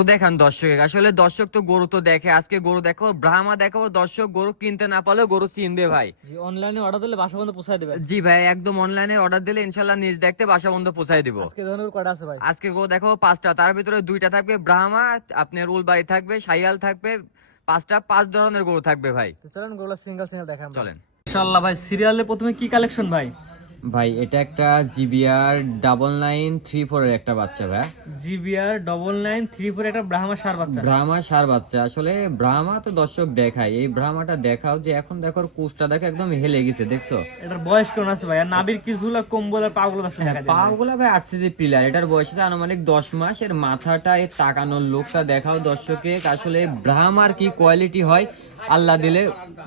গরু দেখান দর্শক, আসলে দর্শক তো গরু তো দেখে, আজকে গরু দেখো, ব্রাহ্মা দেখাবো। দর্শক গরু কিনতে না পারলেও গরু চিনবে ভাই। অনলাইনে অর্ডার দিলে বাসা পর্যন্ত পৌঁছায় দেবেন? জি ভাই, একদম অনলাইনে অর্ডার দিলে ইনশাল্লাহ নিজ দেখতে বাসা বন্ধ পৌঁছায় দিব। আজকে ধরনের কয়টা আছে ভাই? আজকে গরু দেখো 5টা, তার ভিতরে 2টা থাকবে ব্রাহ্মা, আপনার উলবাড়ি থাকবে, শাইয়াল থাকবে, 5 ধরনের গরু থাকবে ভাই। তো চলেন গরুলা সিঙ্গেল সিঙ্গেল দেখাম। চলেন ইনশাআল্লাহ ভাই, সিরিয়ালে প্রথমে কি কালেকশন ভাই? ভাই, এটা একটা জিবিআর 9934 এর একটা বাচ্চা ভাই। জিবিআর 9934 একটা ব্রাহ্মা সার বাচ্চা। ব্রাহ্মা সার বাচ্চা। আসলে ব্রাহ্মা তো দর্শক দেখায়, এই ব্রাহ্মাটা দেখাও যে এখন দেখো কুচটা দেখো একদম হেলে গেছে, দেখছো? এটার বয়স কেমন আছে ভাই? আর নাভির কিছুগুলা কম্বল আর পাগুলো দর্শক দেখা যায়। পাগুলা ভাই 8 পিলার। এটার বয়স আছে আনুমানিক 10 মাস। এর মাথাটা, এর তাকানোর লোকটা দেখাও দর্শকে। আসলে ব্রাহ্মার কি কোয়ালিটি হয় আল্লাহ দিলে,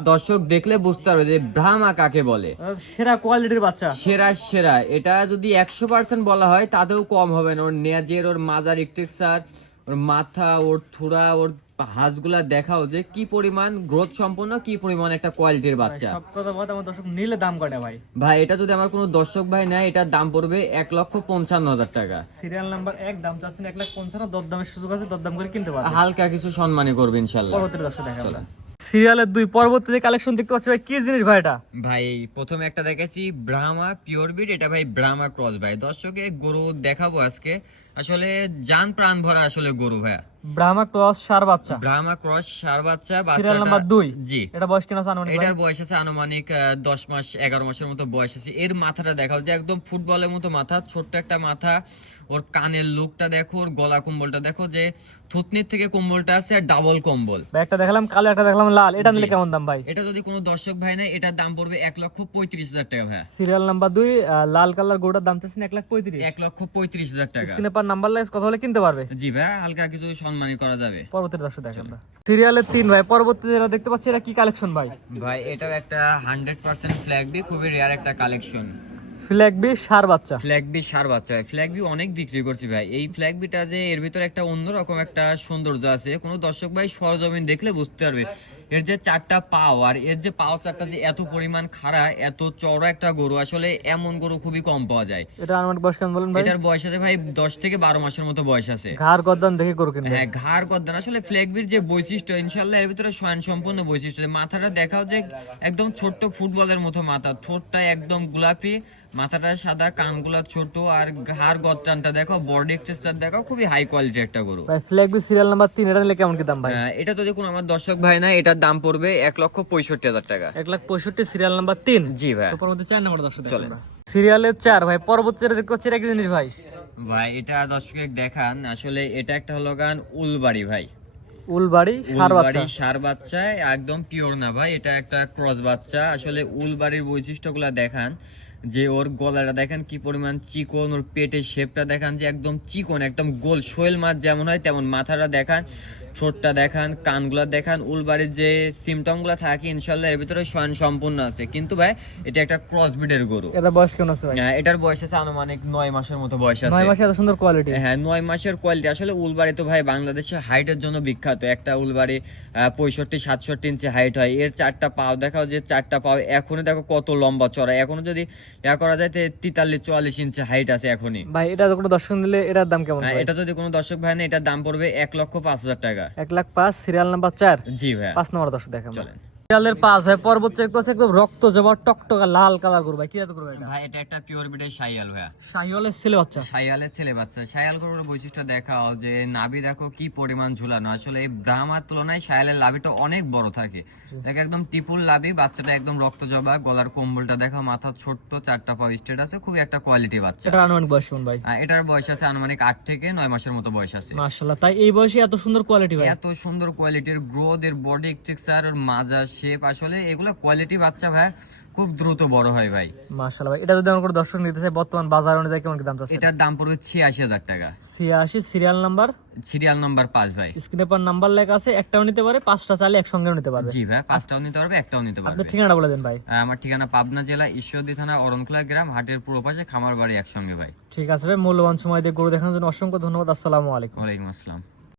দর্শক দেখলে বুঝতে পারবে যে ব্রাহ্মা কাকে বলে। সেরা কোয়ালিটির বাচ্চা, সেরা সেরা। এটা যদি 100% বলা হয় তাতেও কম হবে না। ওর নেজের, ওর মাজার স্ট্রাকচার, ওর মাথা, ওর থুড়া, ওর হাঁসগুলা দেখাও যে কি পরিমাণ গ্রোথ সম্পন্ন, কি পরিমাণ একটা কোয়ালিটির বাচ্চা। সব কথা বলতে আমার দর্শক নিলে দাম কয়টা ভাই? ভাই, এটা যদি আমার কোনো দর্শক ভাই নেয়, এটার দাম পড়বে 1,55,000 টাকা। সিরিয়াল নাম্বার 1, দাম চাচ্ছেন 1,55,000। দরদামের সুযোগ আছে, দরদাম করে কিনতে পারবেন। হালকা কিছু সম্মানই করবে ইনশাল্লাহ। পরবর্তী দর্শক দেখা চলেন। সিরিয়ালের 2 পরবর্তী যে কালেকশন দেখতে পাচ্ছি ভাই, কি জিনিস ভাই এটা? ভাই, প্রথমে একটা দেখাচ্ছি ব্রাহ্মা পিওর বিট। এটা ভাই ব্রাহ্মা ক্রস ভাই। দর্শকে গরু দেখাবো আজকে, আসলে জান প্রাণ ভরা আসলে গরু ভাইয়া। ব্রাহ্মা ক্রস সার বাচ্চা, ব্রাহ্মা ক্রস সার বাচ্চা। Serial number 2। জি। এটা বয়স কেন আছে আনুমানিক? এটার বয়স আছে আনুমানিক 10 মাস 11 মাসের মতো বয়স আছে। এর মাথাটা দেখাও যে একদম ফুটবলের মতো মাথা, ছোট্ট একটা মাথা। ওর কানের লুকটা দেখো, ওর গলা কম্বলটা দেখো, যে থুতনির থেকে কম্বলটা আছে আর ডাবল কম্বল। ভাই একটা দেখালাম কালো, একটা দেখালাম লাল, এটা নিলে কেমন দাম ভাই? এটা যদি কোনো দর্শক ভাই নেয়, এটার দাম পড়বে 1,35,000 টাকা ভাই। সিরিয়াল নাম্বার 2, লাল কালার গরুটার দাম চাচ্ছেন 1,35,000। 1,35,000 টাকা। স্ক্রিনে পার নাম্বার লাইস কথা বলে কিনতে পারবে। জি ভাই, হালকা কিছু সম্মানী করা যাবে। পরবর্তী দর্শক দেখেন আমরা সিরিয়ালের 3 ভাই। পরবর্তী যেটা দেখতে পাচ্ছি, এটা কি কালেকশন ভাই? ভাই, এটাও একটা 100% ফ্ল্যাগ বি, খুবই রেয়ার একটা কালেকশন। ফ্ল্যাগ বি সার বাচ্চা। ফ্ল্যাগ বি সার বাচ্চা। ফ্ল্যাগ বি অনেক বিক্রি করছি ভাই। এই ফ্ল্যাগ বিটা যে এর ভিতরে একটা অন্যরকম একটা সৌন্দর্য আছে, কোনো দর্শক ভাই সরজমিন দেখলে বুঝতে পারবে। এর যে 4টা পাও, আর এর যে পাও 4টা যে এত পরিমাণ খাড়া, এত চওড়া একটা গরু, আসলে এমন গরু খুবই কম পাওয়া যায়। এটা আমার বয়স কেমন বলেন ভাই? এটার বয়স আছে ভাই 10 থেকে 12 মাসের মতো বয়স আছে। ঘাড় গর্দান দেখে গরু কিনবে। হ্যাঁ, ঘাড় গর্দান। আসলে ফ্ল্যাগ বির যে বৈশিষ্ট্য, ইনশাআল্লাহ এর ভিতরে স্বয়ং সম্পূর্ণ বৈশিষ্ট্য। মাথাটা দেখাও যে একদম ছোট্ট ফুটবলের মতো মাথা, ঠোঁটটা একদম গোলাপি, মাথাটা সাদা, কানগুলা ছোট, আর ঘাড় গর্দানটা দেখো, বডি স্ট্রাকচার দেখো, খুবই হাই কোয়ালিটির একটা গরু ভাই ফ্ল্যাগ বি সিরিয়াল নাম্বার 3, এটা নিলে কেমন কি দাম ভাই? এটা যদি কোনো আমার দর্শক ভাই না, এটার দাম পড়বে 1,65,000 টাকা। 1,65,000 সিরিয়াল নাম্বার 3। জি ভাই। তো পরবর্তী 4 নম্বর দর্শক চলেন। সিরিয়ালের 4 ভাই। পরবর্তী যেটা দেখতে পাচ্ছি, এটা কি জিনিস ভাই? ভাই, এটা দর্শকের দেখান। আসলে এটা একটা হলো গান উলবাড়ি ভাই। উলবাড়ি সার বাচ্চা। উলবাড়ি সার বাচ্চা, একদম পিওর না ভাই, এটা একটা ক্রস বাচ্চা। আসলে উলবাড়ির বৈশিষ্ট্যগুলো দেখান, যে ওর গলাটা দেখেন কি পরিমাণ চিকন, ওর পেটের শেপটা দেখান যে একদম চিকন, একদম গোল, শোয়েল মাছ যেমন হয় তেমন। মাথাটা দেখান, ঠোঁটটা দেখান, কানগুলা দেখান। উলবাড়ির যে সিমটম গুলা থাকে ইনশাল্লাহ এর ভিতরে স্বয়ং সম্পূর্ণ আছে। কিন্তু ভাই, এটা একটা ক্রস ব্রিডের গরু। এটা বয়স কেমন আছে ভাই? এটার বয়স আছে আনুমানিক 9 মাসের মতো বয়স আছে। 9 মাসে এত সুন্দর কোয়ালিটি? হ্যাঁ, 9 মাসের কোয়ালিটি। আসলে উলবাড়ি তো ভাই বাংলাদেশে হাইটের জন্য বিখ্যাত। একটা উলবাড়ি 65-67 ইঞ্চি হাইট হয়। এর 4টা পাও দেখাও, যে 4টা পাও এখনই দেখো কত লম্বা চড়া। এখনো যদি করা যায় 43-44 ইঞ্চি হাইট আছে এখনই। ভাই এটা কোনো দর্শক নিলে এটার দাম কেমন ভাই? এটা যদি কোনো দর্শক ভাই না, এটার দাম পড়বে 1,05,000 টাকা। 1,05,000 সিরিয়াল নাম্বার 4। জি ভাই। 5 নম্বর দর্শক দেখেন। চলেন। সিরিয়ালের 5 ভাই। পরবর্তী দেখতে পাচ্ছি একদম রক্ত জবা টকটকা লাল কালার গরু ভাই। কি জাত গরু ভাই এটা? ভাই, এটা একটা পিওর বিডের শাইয়াল ভাই। শাহিওয়ালের ছেলে বাচ্চা। শাইয়ালের ছেলে বাচ্চা। শাইয়াল গরুর বৈশিষ্ট্য দেখাও, যে নাভি দেখো কি পরিমাণ ঝুলানো। আসলে এই ব্রাহ্মার তুলনায় শাইয়ালের লাভিটা অনেক বড় থাকে। দেখো একদম টিপুল লাভি, বাচ্চাটা একদম রক্ত জবা। গলার কম্বলটা দেখো, মাথা ছোট্ট, 4টা পাও স্ট্রেট আছে, খুবই একটা কোয়ালিটি বাচ্চা। এটা আনুমানিক বয়স কেমন ভাই? এটার বয়স আছে আনুমানিক 8 থেকে 9 মাসের মতো বয়স আছে। মাশাআল্লাহ, তাই এই বয়সে এত সুন্দর কোয়ালিটি ভাই? এত সুন্দর কোয়ালিটির গ্রোথ, এর বডি স্ট্রাকচার, ওর মাজা শেপ, আসলে এগুলো কোয়ালিটি বাচ্চা ভাই, খুব দ্রুত বড় হয় ভাই। মাশাআল্লাহ ভাই, এটা যদি আমার কোনো দর্শক নিতে চায় বর্তমান বাজার অনুযায়ী কেমন কি দাম চাচ্ছে? এটার দাম পড়বে 86,000 টাকা। 86 সিরিয়াল নাম্বার, সিরিয়াল নাম্বার 5 ভাই। স্ক্রিনে পর নাম্বার লেখা আছে। একটাও নিতে পারে, 5টা চাইলে একসঙ্গেও নিতে পারবে। জি ভাই, 5টাও নিতে পারবে, একটাও নিতে পারবে। আপনার ঠিকানাটা বলে দেন ভাই। আমার ঠিকানা পাবনা জেলা ঈশ্বরদী থানা অরণখোলা গ্রাম, হাটের পূর্ব পাশে, খামার বাড়ি একসঙ্গে ভাই। ঠিক আছে ভাই, মূল্যবান সময় দিয়ে গরু দেখানোর জন্য অসংখ্য ধন্যবাদ। আসসালামু আলাইকুম। ওয়ালাইকুম আসসালাম।